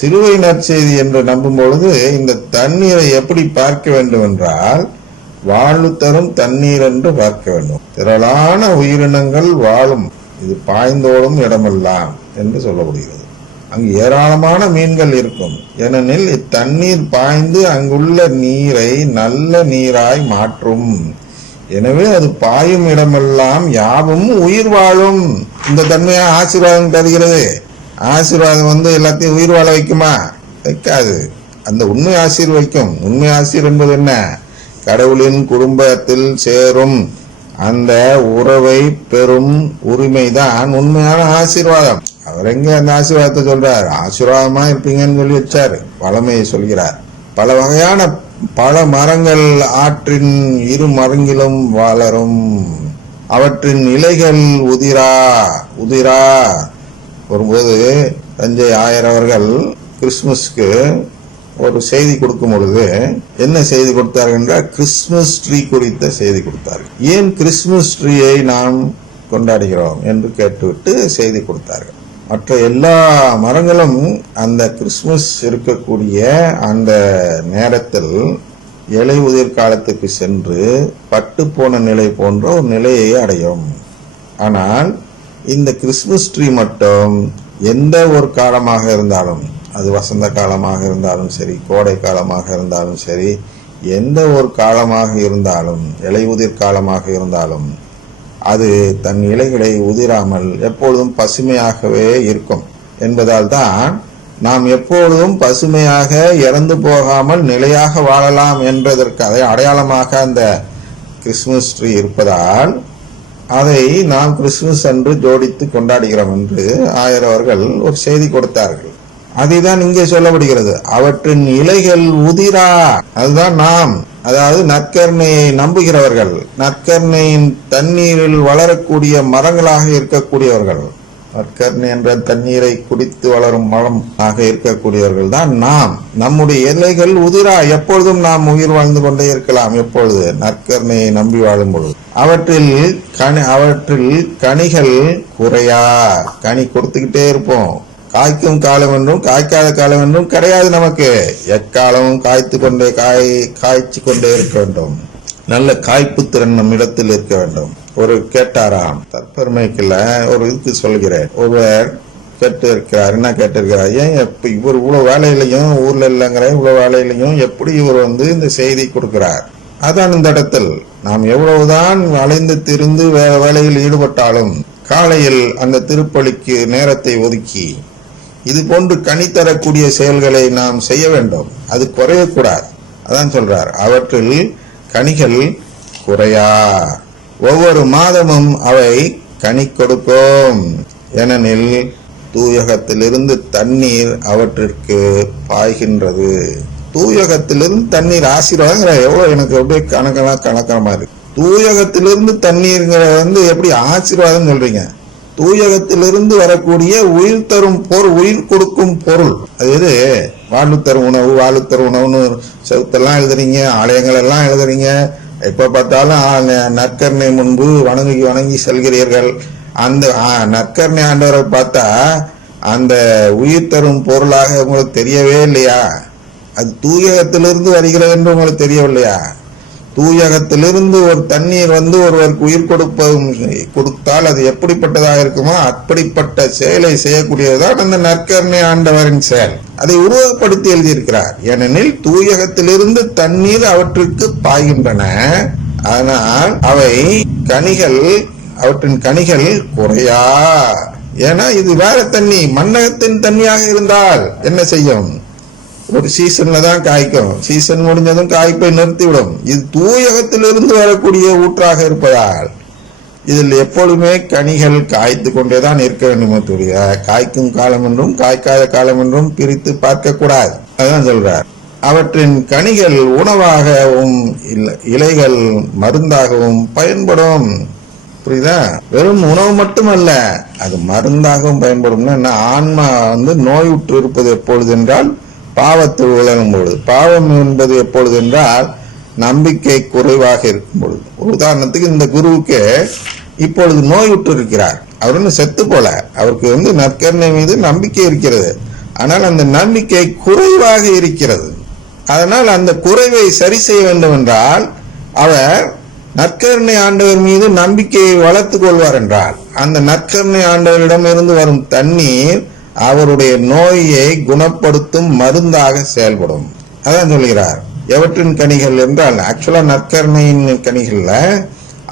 சிலுவை நற்செய்தி என்று நம்பும் பொழுது இந்த தண்ணீரை எப்படி பார்க்க வேண்டும் என்றால், வாழ்வு தரும் தண்ணீர் என்று பார்க்க வேண்டும். திரளான உயிரினங்கள் வாழும், இது பாய்ந்தோடும் இடமெல்லாம் என்று சொல்லப்படுகிறது. அங்கு ஏராளமான மீன்கள் இருக்கும். ஏனெனில் இத்தண்ணீர் பாய்ந்து அங்குள்ள நீரை நல்ல நீராய் மாற்றும். எனவே அது பாயும் இடமெல்லாம் யாவும் உயிர் வாழும். இந்த தன்மையா ஆசீர்வாதம் தருகிறது. ஆசீர்வாதம் எல்லாத்தையும் உயிர் வாழ வைக்குமா? வைக்காது. அந்த உண்மை ஆசீர் வைக்கும். உண்மை ஆசீர் என்பது என்ன? கடவுளின் குடும்பத்தில் சேரும் அந்த உறவை பெறும் உரிமைதான் உண்மையான ஆசீர்வாதம். அவர் எங்க அந்த ஆசீர்வாதத்தை சொல்றார்? ஆசீர்வாதமா இருப்பீங்கன்னு சொல்லி வச்சாரு. பழமையை சொல்கிறார். பல வகையான பல மரங்கள் ஆற்றின் இரு மரங்கிலும் வளரும், அவற்றின் இலைகள் உதிரா. வரும்போது தஞ்சை ஆயர் அவர்கள் கிறிஸ்துமஸ்க்கு ஒரு செய்தி கொடுக்கும் பொழுது என்ன செய்தி கொடுத்தார்கள் என்றால், கிறிஸ்துமஸ் ட்ரீ குறித்த செய்தி கொடுத்தார்கள். ஏன் கிறிஸ்துமஸ் ட்ரீயை நாம் கொண்டாடுகிறோம் என்று கேட்டுவிட்டு செய்தி கொடுத்தார்கள். மற்ற எல்லா மரங்களும் அந்த கிறிஸ்துமஸ் இருக்கக்கூடிய அந்த நேரத்தில் இலை உதிர் காலத்துக்கு சென்று பட்டு போன நிலை போன்ற ஒரு நிலையை அடையும். ஆனால் இந்த கிறிஸ்துமஸ் ட்ரீ மட்டும் எந்த ஒரு காலமாக இருந்தாலும், அது வசந்த காலமாக இருந்தாலும் சரி, கோடை காலமாக இருந்தாலும் சரி, எந்த ஒரு காலமாக இருந்தாலும், இலை உதிர் காலமாக இருந்தாலும், அது தன் இலைகளை உதிராமல் எப்பொழுதும் பசுமையாகவே இருக்கும். என்பதால் தான் நாம் எப்பொழுதும் பசுமையாக இறந்து போகாமல் நிலையாக வாழலாம் என்பதற்கு அதை அடையாளமாக அந்த கிறிஸ்துமஸ் ட்ரீ இருப்பதால் அதை நாம் கிறிஸ்துமஸ் அன்று ஜோடித்து கொண்டாடுகிறோம் என்று ஆயர் அவர்கள் ஒரு செய்தி கொடுத்தார்கள். அதுதான் இங்கே சொல்லப்படுகிறது. அவற்றின் இலைகள் உதிரா. அதுதான் நாம், அதாவது நற்கருணையை நம்புகிறவர்கள், நற்கருணையின் தண்ணீரில் வளரக்கூடிய மரங்களாக இருக்கக்கூடியவர்கள், நற்கருணை என்ற தண்ணீரை குடித்து வளரும் மரம் ஆக இருக்கக்கூடியவர்கள் தான் நாம். நம்முடைய இலைகள் உதிரா. எப்பொழுதும் நாம் உயிர் வாழ்ந்து கொண்டே இருக்கலாம். எப்பொழுது? நற்கருணையை நம்பி வாழும் பொழுது. அவற்றில் கனிகள் குறையா. கனி கொடுத்துக்கிட்டே இருப்போம். காய்க்கும் காலம் என்றும் காய்க்காத காலம் என்றும் கிடையாது. நமக்கு எக்காலமும் காய்ச்சி கொண்டே இருக்க வேண்டும். நல்ல காய்ப்பு திறன் நம் இடத்தில் இருக்க வேண்டும். ஒரு கேட்டாராம், தற்பெருமைக்குள்ள ஒரு இதுக்கு சொல்கிறேன். ஒருவர் கேட்டு இருக்கிறார். என்ன கேட்டிருக்கிறார்? ஏன் இவர் இவ்வளவு வேலையிலையும், ஊர்ல இல்லைங்கிற இவ்வளவு வேலையிலையும் எப்படி இவர் இந்த செய்தி கொடுக்கிறார்? அதான் இந்த இடத்தில் நாம் எவ்வளவுதான் அலைந்து திரிந்து வேலையில் ஈடுபட்டாலும் காலையில் அந்த திருப்பலிக்கு நேரத்தை ஒதுக்கி இது போன்று கனி தரக்கூடிய செயல்களை நாம் செய்ய வேண்டும். அது குறையக்கூடாது. அதான் சொல்றார், அவற்றில் கனிகள் குறையா. ஒவ்வொரு மாதமும் அவை கனி கொடுக்கும். ஏனெனில் தூயகத்திலிருந்து தண்ணீர் அவற்றிற்கு பாய்கின்றது. தூயகத்திலிருந்து தண்ணீர். ஆசீர்வாதம் எவ்வளவு எனக்கு அப்படியே கணக்கமா இருக்கு. தூயகத்திலிருந்து தண்ணீர்ங்கிற எப்படி ஆசீர்வாதம் சொல்றீங்க? தூயகத்திலிருந்து வரக்கூடிய உயிர் தரும் பொருள், உயிர் கொடுக்கும் பொருள். அது எது? வாழ்வு தரும் உணவு, வாழ்வு தரும் உணவுன்னு செவுத்தெல்லாம் எழுதுறீங்க, ஆலயங்கள் எல்லாம் எழுதுறீங்க. எப்ப பார்த்தாலும் நற்கருணை முன்பு வணங்கி செல்கிறீர்கள். அந்த நற்கருணை ஆண்டவரை பார்த்தா அந்த உயிர் தரும் பொருளாக உங்களுக்கு தெரியவே இல்லையா? அது தூயகத்திலிருந்து வருகிறது என்று உங்களுக்கு தெரியவில்லையா? தூயகத்திலிருந்து ஒரு தண்ணீர் ஒருவருக்கு உயிர் கொடுத்தால் அது எப்படிப்பட்டதாக இருக்குமோ அப்படிப்பட்ட செயலை செய்யக்கூடியதுதான் அந்த நற்கருணை ஆண்டவரின் செயல். அதை உருவகப்படுத்தி எழுதியிருக்கிறார். ஏனெனில் தூயகத்திலிருந்து தண்ணீர் அவற்றுக்கு பாய்கின்றன. ஆனால் அவற்றின் கனிகள் குறையா. ஏன்னா இது வேற தண்ணி. மண்ணகத்தின் தண்ணியாக இருந்தால் என்ன செய்யும்? ஒரு சீசன்ல தான் காய்க்கும். சீசன் முடிஞ்சதும் காய்ப்பை நிறுத்திவிடும். இது தூயகத்திலிருந்து வரக்கூடிய ஊற்றாக இருப்பதால் இதில் எப்பொழுதுமே கனிகள் காய்த்து கொண்டேதான் இருக்க வேண்டுமே தவிர காய்க்கும் காலம் என்றும் காய்க்காத காலம் என்றும் பிரித்து பார்க்க கூடாது. அதான் சொல்றார், அவற்றின் கனிகள் உணவாகவும் இலைகள் மருந்தாகவும் பயன்படும். புரியுதா? வெறும் உணவு மட்டுமல்ல, அது மருந்தாகவும் பயன்படும். ஆன்மா நோயுற்று இருப்பது எப்பொழுது என்றால் பாவத்தில் உழலும் பொழுது. பாவம் என்பது எப்பொழுது என்றால் நம்பிக்கை குறைவாக இருக்கும் பொழுது. உதாரணத்துக்கு இந்த குருவுக்கு இப்பொழுது நோயுற்று இருக்கிறார். அவர் செத்து போல. அவருக்கு நற்கருணை மீது நம்பிக்கை இருக்கிறது. ஆனால் அந்த நம்பிக்கை குறைவாக இருக்கிறது. அதனால் அந்த குறைவை சரி செய்ய வேண்டும் என்றால் அவர் நற்கருணை ஆண்டவர் மீது நம்பிக்கையை வளர்த்துக் கொள்வார் என்றால் அந்த நற்கருணை ஆண்டவரிடம் இருந்து வரும் தண்ணீர் அவருடைய நோயை குணப்படுத்தும் மருந்தாக செயல்படும். அதான் சொல்கிறார். எவற்றின் கனிகள் என்றால் ஆக்சுவலா நற்கருணையின் கனிகள்ல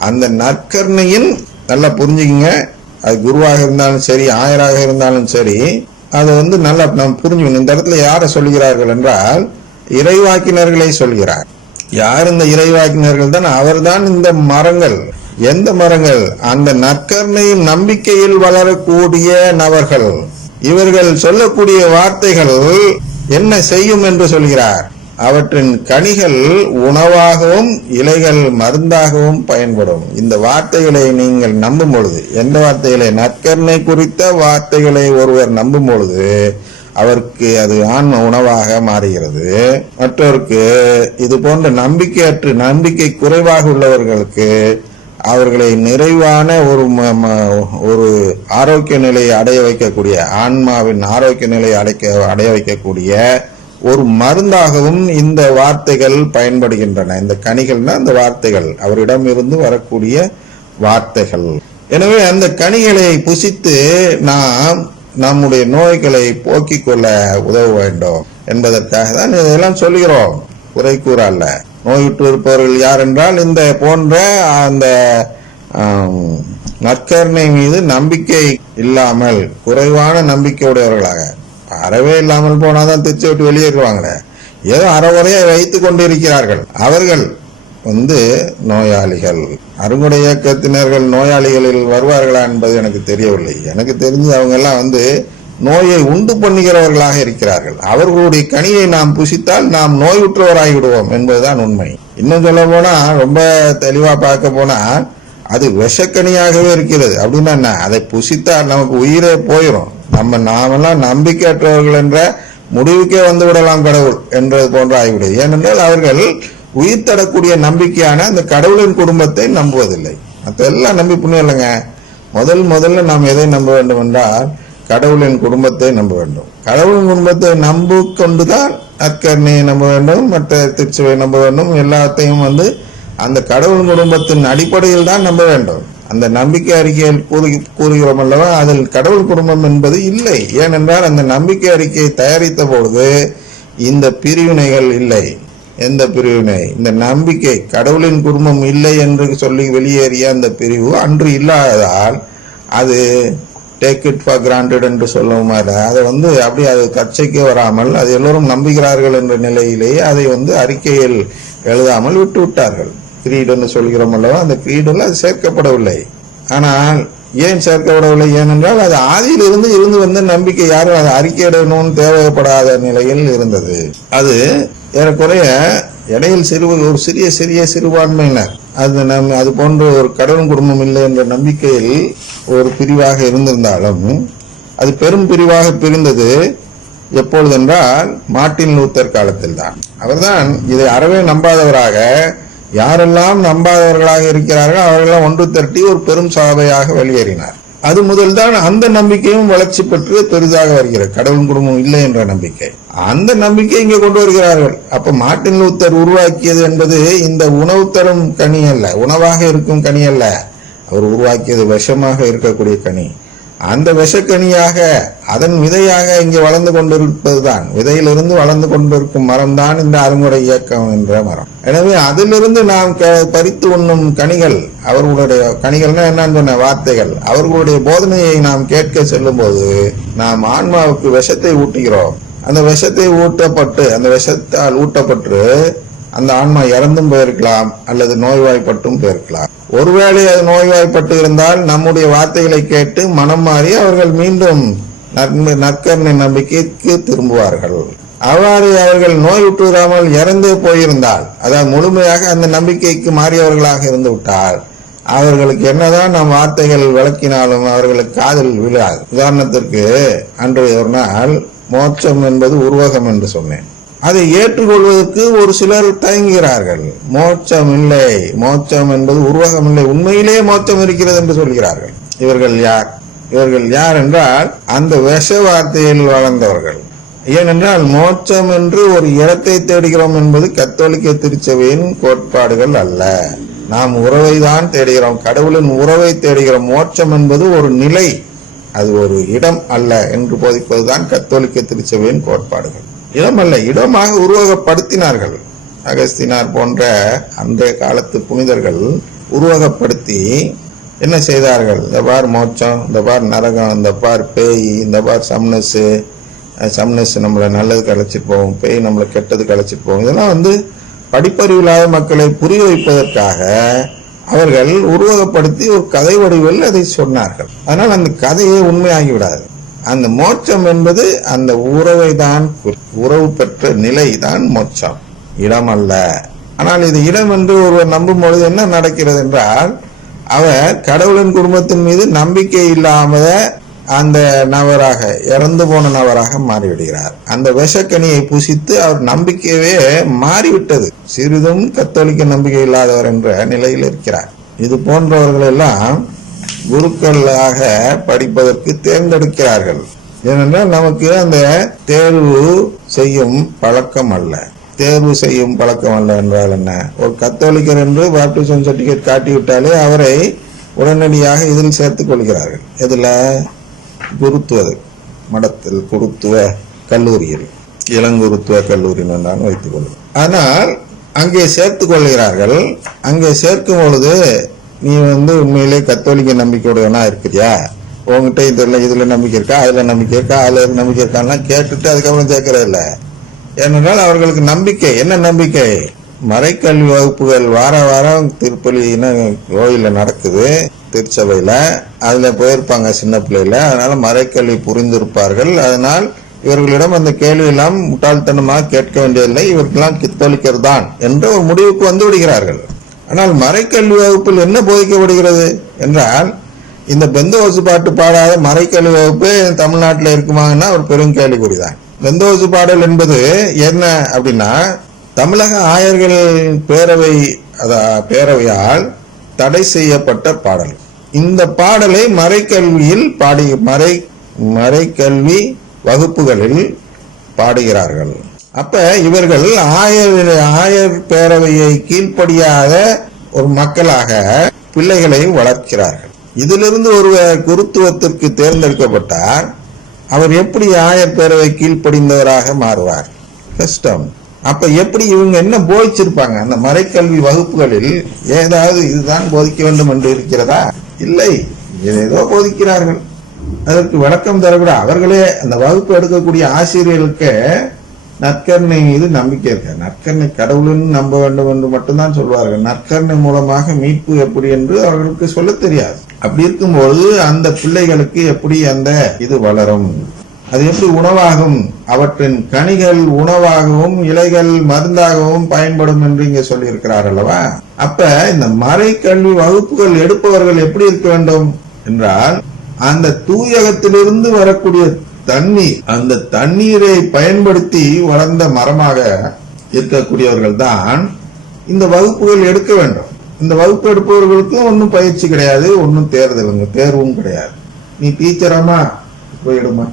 அந்த நற்கருணையின் நல்லா புரிஞ்சுக்கிங்க. அது குருவாக இருந்தாலும் சரி, ஆயராக இருந்தாலும் சரி, அதை நல்லா நாம் புரிஞ்சுக்கணும். இந்த இடத்துல யாரை சொல்கிறார்கள் என்றால் இறைவாக்கினர்களை சொல்கிறார். யார் இந்த இறைவாக்கினர்கள்? தான் அவர்தான் இந்த மரங்கள். எந்த மரங்கள்? அந்த நற்கருணையின் நம்பிக்கையில் வளரக்கூடிய நபர்கள். இவர்கள் சொல்லக்கூடிய வார்த்தைகள் என்ன செய்யும் என்று சொல்கிறார். அவற்றின் கனிகள் உணவாகவும் இலைகள் மருந்தாகவும் பயன்படும். இந்த வார்த்தைகளை நீங்கள் நம்பும் பொழுது, எந்த வார்த்தைகளை? நற்கருணை குறித்த வார்த்தைகளை ஒருவர் நம்பும் பொழுது அவருக்கு அது ஆன்ம உணவாக மாறுகிறது. மற்றவருக்கு இது போன்ற நம்பிக்கையற்று நம்பிக்கை குறைவாக உள்ளவர்களுக்கு அவர்களை நிறைவான ஒரு ஆரோக்கிய நிலையை அடைய வைக்கக்கூடிய, ஆன்மாவின் ஆரோக்கிய நிலையை அடைய வைக்கக்கூடிய ஒரு மருந்தாகவும் இந்த வார்த்தைகள் பயன்படுகின்றன. இந்த கனிகள்னா அந்த வார்த்தைகள், அவரிடம் இருந்து வரக்கூடிய வார்த்தைகள். எனவே அந்த கனிகளை புசித்து நாம் நம்முடைய நோய்களை போக்கிக் கொள்ள உதவ வேண்டும் என்பதற்காக தான் இதெல்லாம் சொல்கிறோம். குறை கூற அல்ல. நோயுற்று இருப்பவர்கள் யார் என்றால் இந்த போன்ற அந்த நற்கருணை மீது நம்பிக்கை இல்லாமல், குறைவான நம்பிக்கையுடையவர்களாக, அறவே இல்லாமல் போனாதான் திருச்சி விட்டு வெளியேறுவாங்களே, ஏதோ அறகுறையை வைத்துக் கொண்டிருக்கிறார்கள். அவர்கள் நோயாளிகள். அருங்குடை இயக்கத்தினர்கள் நோயாளிகளில் வருவார்களா என்பது எனக்கு தெரியவில்லை. எனக்கு தெரிஞ்சு அவங்க எல்லாம் நோயை உண்டு பண்ணுகிறவர்களாக இருக்கிறார்கள். அவர்களுடைய கனியை நாம் புசித்தால் நாம் நோயுற்றவராகிவிடுவோம் என்பதுதான் உண்மை. இன்னும் சொல்ல போனா, ரொம்ப தெளிவா பார்க்க போனா, அது விஷக்கனியாகவே இருக்கிறது. அப்படின்னா என்ன? அதை புசித்தால் நமக்கு உயிரே போயிடும். நாமெல்லாம் நம்பிக்கையற்றவர்கள் என்ற முடிவுக்கே வந்து விடலாம் கடவுள் என்றது போன்ற ஆகிவிடுது. ஏனென்றால் அவர்கள் உயிர் தரக்கூடிய நம்பிக்கையான அந்த கடவுளின் குடும்பத்தை நம்புவதில்லை. அதெல்லாம் நம்பி புண்ணியம் இல்லைங்க. முதல்ல நாம் எதை நம்ப வேண்டும் என்றால் கடவுளின் குடும்பத்தை நம்ப வேண்டும். கடவுளின் குடும்பத்தை நம்ப கொண்டுதான் நற்கருணையை நம்ப வேண்டும், மற்ற திருச்சுவை நம்ப வேண்டும். எல்லாத்தையும் அந்த கடவுள் குடும்பத்தின் அடிப்படையில் தான் நம்ப வேண்டும். அந்த நம்பிக்கை அறிக்கையில் கூறுகிறோம் அல்லவா, அதில் கடவுள் குடும்பம் என்பது இல்லை. ஏனென்றால் அந்த நம்பிக்கை அறிக்கையை தயாரித்த பொழுது இந்த பிரிவினைகள் இல்லை. எந்த பிரிவினை? இந்த நம்பிக்கை கடவுளின் குடும்பம் இல்லை என்று சொல்லி வெளியேறிய அந்த பிரிவு அன்று இல்லாததால் அது டேக் இட் ஃபார் கிராண்டட் என்று சொல்லும். அதை அப்படி அது சர்ச்சைக்கு வராமல், அது எல்லோரும் நம்புகிறார்கள் என்ற நிலையிலேயே அதை அறிக்கையில் எழுதாமல் விட்டு விட்டார்கள். கிரீடுன்னு சொல்கிறோம் அல்லவா, அந்த கிரீடுல அது சேர்க்கப்படவில்லை. ஆனால் ஏன் சேர்க்கப்படவில்லை? ஏனென்றால் அது ஆதியில் இருந்து வந்த நம்பிக்கை. யாரும் அதை அறிக்கையிடணும்னு தேவைப்படாத நிலையில் இருந்தது. அது ஏறக்குறைய இடையில் ஒரு சிறிய சிறுபான்மையினர் அது போன்ற ஒரு கடவுள் குடும்பம் இல்லை என்ற நம்பிக்கையில் ஒரு பிரிவாக இருந்திருந்தாலும் அது பெரும் பிரிவாக பிரிந்தது எப்பொழுதென்றால் மார்ட்டின் லூத்தர் காலத்தில் தான். அவர்தான் இதை அறவே நம்பாதவராக, யாரெல்லாம் நம்பாதவர்களாக இருக்கிறார்கள் அவர்களெல்லாம் ஒன்று திரட்டி ஒரு பெரும் சபையாக வெளியேறினார். அது முதல் தான் அந்த நம்பிக்கையும் வளர்ச்சி பெற்று பெரிதாக வருகிறது. கடவுள் குடும்பம் இல்லை என்ற நம்பிக்கை, அந்த நம்பிக்கை இங்கே கொண்டு வருகிறார்கள். அப்ப மார்ட்டின் லூத்தர் உருவாக்கியது என்பது இந்த உணவு தரும் கனி அல்ல, உணவாக இருக்கும் கனி அல்ல. அவர் உருவாக்கியது விஷமாக இருக்கக்கூடிய கனி. அந்த விஷக்கனியாக, அதன் விதையாக இங்கே வளர்ந்து கொண்டிருப்பதுதான், விதையிலிருந்து வளர்ந்து கொண்டிருக்கும் மரம் தான் இந்த அருங்குடை இயக்கம் என்ற மரம். எனவே அதிலிருந்து நாம் பறித்து உண்ணும் கனிகள், அவர்களுடைய கனிகள்னா என்னன்னு சொன்ன வார்த்தைகள், அவர்களுடைய போதனையை நாம் கேட்க செல்லும் போது நாம் ஆன்மாவுக்கு விஷத்தை ஊட்டுகிறோம். அந்த விஷத்தை அந்த விஷத்தால் ஊட்டப்பட்டு அந்த ஆன்மா இறந்தும் போயிருக்கலாம், அல்லது நோய்வாய்ப்பட்டும் போயிருக்கலாம். ஒருவேளை அது நோய்வாய்ப்பட்டு இருந்தால் நம்முடைய வார்த்தைகளை கேட்டு மனம் மாறி அவர்கள் மீண்டும் நற்கருணை நம்பிக்கைக்கு திரும்புவார்கள். அவ்வாறு அவர்கள் நோயுற்றாமல் இறந்தே போயிருந்தால், அதாவது முழுமையாக அந்த நம்பிக்கைக்கு மாறியவர்களாக இருந்து விட்டால், அவர்களுக்கு என்னதான் நம் வார்த்தைகள் விளக்கினாலும் அவர்களுக்கு காதில் விழாது. உதாரணத்திற்கு அன்று ஒரு நாள் மோட்சம் என்பது உருவகம் என்று சொன்னேன். அதை ஏற்றுக்கொள்வதற்கு ஒரு சிலர் தயங்குகிறார்கள். மோட்சம் இல்லை, மோட்சம் என்பது உருவகம் இல்லை, உண்மையிலேயே மோட்சம் இருக்கிறது என்று சொல்கிறார்கள். இவர்கள் யார் என்றால் அந்த விஷ வார்த்தையில் வளர்ந்தவர்கள். ஏனென்றால் மோட்சம் என்று ஒரு இடத்தை தேடுகிறோம் என்பது கத்தோலிக்க திருச்சபையின் கோட்பாடுகள் அல்ல. நாம் உறவை தான் தேடுகிறோம், கடவுளின் உறவை தேடுகிறோம். மோட்சம் என்பது ஒரு நிலை, அது ஒரு இடம் அல்ல என்று போதிப்பதுதான் கத்தோலிக்க திருச்சபையின் கோட்பாடுகள். இடம் அல்ல, இடமாக உருவகப்படுத்தினார்கள். அகஸ்தினார் போன்ற அன்றைய காலத்து புனிதர்கள் உருவகப்படுத்தி என்ன செய்தார்கள்? இந்த பார் மோட்சம், இந்த பார் நரகம், இந்த பார் பேய், இந்த பார் சம்னஸ் நம்மளை நல்லதுக்கு அழைச்சிட்டு போவோம், பேய் நம்மளை கெட்டதுக்கு அழைச்சிட்டு போவோம். இதெல்லாம் படிப்பறிவில்லாத மக்களை புரிய வைப்பதற்காக அவர்கள் உருவகப்படுத்தி ஒரு கதை வடிவில் அதை சொன்னார்கள். அதனால் அந்த கதையே உண்மையாகிவிடாது. அந்த மோட்சம் என்பது அந்த உறவை தான், உறவு பெற்ற நிலை தான் மோட்சம், இடம் அல்ல. ஆனால் இது இடம் என்று ஒருவர் நம்பும் பொழுது என்ன நடக்கிறது என்றால், அவர் கடவுளின் குடும்பத்தின் மீது நம்பிக்கை இல்லாம அந்த நபராக, இறந்து போன நபராக மாறிவிடுகிறார். அந்த விஷக்கனியை புசித்து அவர் நம்பிக்கையவே மாறிவிட்டது. சிறிதும் கத்தோலிக்க நம்பிக்கை இல்லாதவர் என்ற நிலையில் இருக்கிறார். இது போன்றவர்கள் எல்லாம் குருக்களாக படிப்பதற்கு தேர்ந்தெடுக்கிறார்கள். ஏனென்றால் நமக்கு அந்த தேர்வு செய்யும் பழக்கம் அல்ல. தேர்வு செய்யும் பழக்கம் அல்ல என்றால் என்ன? ஒரு கத்தோலிக்கர் என்று பாப்டிசம் சர்டிபிகேட் காட்டிவிட்டாலே அவரை உடனடியாக இதில் சேர்த்துக் கொள்கிறார்கள். இதுல குருத்துவ மடத்தில், குருத்துவ கல்லூரியில், இளங்குருத்துவ கல்லூரி நான் வைத்துக் கொள்ளும். ஆனால் அங்கே சேர்த்துக் கொள்கிறார்கள். அங்கே சேர்க்கும் பொழுது நீ உண்மையிலே கத்தோலிக்க நம்பிக்கையுடனா இருக்கிறியா, உங்ககிட்ட இதுல நம்பிக்கை இருக்கா, அதுல நம்பிக்கை இருக்கா, அதுல நம்பிக்கை இருக்கான்னு கேட்டுட்டு அதுக்கப்புறம் சேர்க்கறது இல்லை. ஏனென்றால் அவர்களுக்கு நம்பிக்கை என்ன? நம்பிக்கை மறைக்கல்வி வகுப்புகள் வார வாரம் திருப்பலின்னு கோயில நடக்குது, திருச்சபையில. அதுல போயிருப்பாங்க சின்ன பிள்ளையில. அதனால மறைக்கல்வி புரிந்திருப்பார்கள். அதனால் இவர்களிடம் அந்த கேள்வி எல்லாம் முட்டாள்தனமாக கேட்க வேண்டியதில்லை, இவர்களெல்லாம் கத்தோலிக்கர் தான் என்ற ஒரு முடிவுக்கு வந்து விடுகிறார்கள். ஆனால் மறைக்கல்வி வகுப்பில் என்ன போதிக்கப்படுகிறது என்றால், இந்த பெந்தோசு பாட்டு பாடாத மறைக்கல்வி வகுப்பு தமிழ்நாட்டில் இருக்குமாங்கன்னா ஒரு பெரும் கேள்விக்குறிதான். பெந்தோசு பாடல் என்பது என்ன அப்படின்னா, தமிழக ஆயர்கள் பேரவையால் தடை செய்யப்பட்ட பாடல். இந்த பாடலை மறைக்கல்வியில் மறைக்கல்வி வகுப்புகளில் பாடுகிறார்கள். அப்ப இவர்கள் ஆயர் பேரவையை கீழ்ப்படியாத ஒரு மக்களாக பிள்ளைகளை வளர்க்கிறார்கள். இதிலிருந்து ஒருவர் குருத்துவத்திற்கு தேர்ந்தெடுக்கப்பட்டார். அவர் எப்படி ஆயர் பேரவை கீழ்ப்படிந்தவராக மாறுவார்? கஷ்டம். அப்ப எப்படி இவங்க என்ன போதிச்சிருப்பாங்க? அந்த மறைக்கல்வி வகுப்புகளில் ஏதாவது இதுதான் போதிக்க வேண்டும் என்று இருக்கிறதா? இல்லை, ஏதோ போதிக்கிறார்கள். அதற்கு விளக்கம் தரவிட அவர்களே அந்த வகுப்பு எடுக்கக்கூடிய ஆசிரியர்களுக்கு நற்கருணை மீது நம்பிக்கை இருக்க, நற்கருணை கடவுளின் நம்ப வேண்டும் என்று மட்டும்தான் சொல்வார்கள். நற்கருணை மூலமாக மீட்பு எப்படி என்று அவர்களுக்கு சொல்ல தெரியாது. அப்படி இருக்கும்போது அந்த பிள்ளைகளுக்கு எப்படி அந்த இது வளரும்? அது எப்படி உணவாகும்? அவற்றின் கனிகள் உணவாகவும் இலைகள் மருந்தாகவும் பயன்படும் என்று இங்க சொல்லி இருக்கிறார் அல்லவா? அப்ப இந்த மறைக்கல்வி வகுப்புகள் எடுப்பவர்கள் எப்படி இருக்க வேண்டும் என்றால், அந்த தூயகத்திலிருந்து வரக்கூடிய தண்ணீர், அந்த தண்ணீரை பயன்படுத்தி வளர்ந்த மரமாக இருக்கக்கூடியவர்கள் தான் இந்த வகுப்புகள் எடுக்க வேண்டும். இந்த வகுப்பு எடுப்பவர்களுக்கு ஒன்னும் பயிற்சி கிடையாது, ஒன்னும் தேர்வும் கிடையாது. நீ டீச்சராமா போய் எடுமா,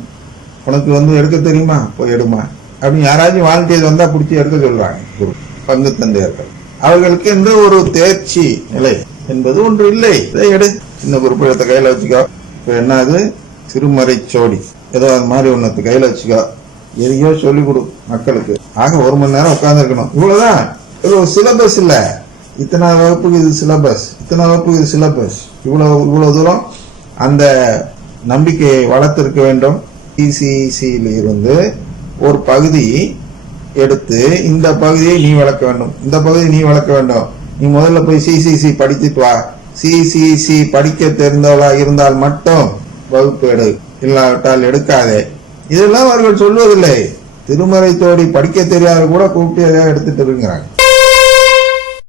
உனக்கு எடுக்க தெரியுமா போய் எடுமா அப்படின்னு யாராச்சும் வாலண்டியர் வந்தா பிடிச்சி எடுக்க சொல்றாங்க பங்கு தந்தையர்கள். அவர்களுக்கு என்ற ஒரு தேர்ச்சி நிலை என்பது ஒன்று இல்லை. இதை எடு, சின்ன குறிப்பிடத்தை கையில வச்சுக்கோ. இப்ப என்னது திருமறை சோடி ஏதோ அது மாதிரி ஒண்ணு கையில வச்சுக்கோ, எதையோ சொல்லிக் கொடு மக்களுக்கு. ஆக 1 மணி நேரம் உட்கார்ந்து இருக்கணும், இவ்வளவுதான். ஒரு சிலபஸ் இல்ல, இத்தனை வகுப்புக்கு இது சிலபஸ், இத்தனை வகுப்புக்கு இது சிலபஸ். இவ்வளவு தூரம் அந்த நம்பிக்கையை வளர்த்திருக்க வேண்டும். சிசிசியில் இருந்து ஒரு பகுதி எடுத்து இந்த பகுதியை நீ வளர்க்க வேண்டும், இந்த பகுதியை நீ வளர்க்க வேண்டும். நீ முதல்ல போய் சிசிசி படித்துட்டு வா. சிசிசி படிக்க தெரிந்தவளா இருந்தால் மட்டும் வகுப்பு எடு, இல்லாவிட்டால் எடுக்காதே. இதெல்லாம் அவர்கள் சொல்வதில்லை. திருமறை தோடி படிக்க தெரியாத கூட கூப்பிட்டு எடுத்துட்டு இருக்கிறாங்க.